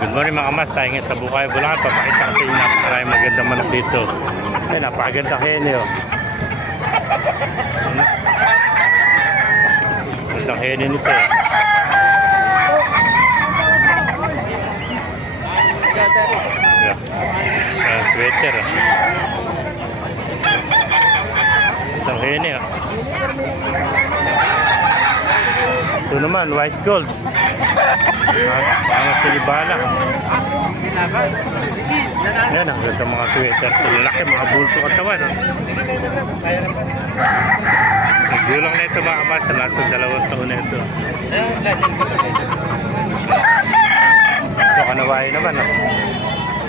Good morning mga kamas, tayo ngayon sa Bukay, Bulacan. Papakita ko sa inyo napakaraming magandang manok dito. Ay, napakagandang henyo. Magandang henyo nito. Sweater. Magandang henyo. Ito naman, white gold. Mga silibala. Yan ang ganda mga sweater. Lalaki, mga bulto katawan. Nagdulang na ito mga kabasa. Nasa 2 taon na ito. Ito kanawain naman.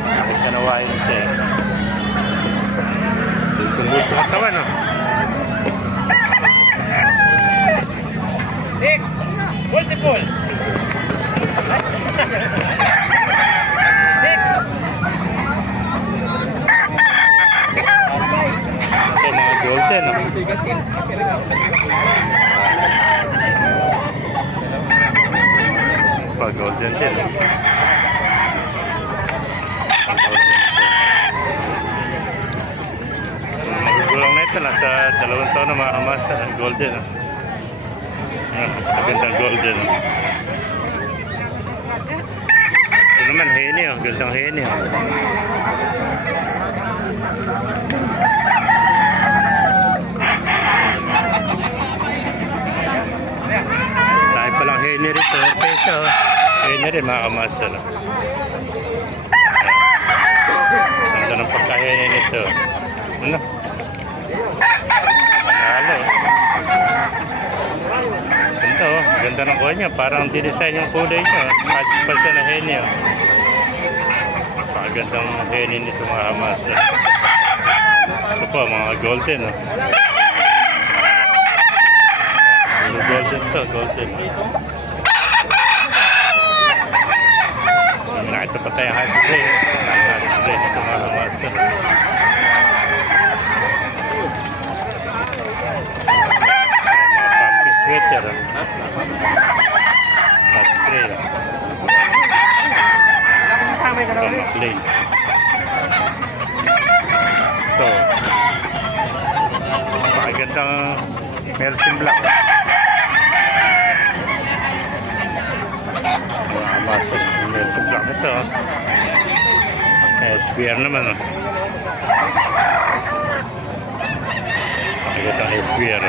Bakit kanawain ito? Bulto katawan. Multiple. Ito mga golden. Pa golden din. Magugulang na ito. Nasa 2 taon na mga kamasta ng golden. Magandang golden. Ito naman heni, gandang heni. Tayo palang heni rito, peso. Heni rin mga kamaster. Ganda ng pagkaheni nito. Ano? Panalo. Ito, ganda ng kuha niya. Parang dinesign yung kulay niya. Match pa siya na henny. Pagandang henny nito mga kamasa. Ito po, mga golden. Golden to, golden. Ito pa tayong hot spray. Hot spray nito mga kamasa. Sweater. Spray. Plain. Ito. Pakagandang Melson Black. Masa Melson Black ito. SBR naman. Pakagandang SBR.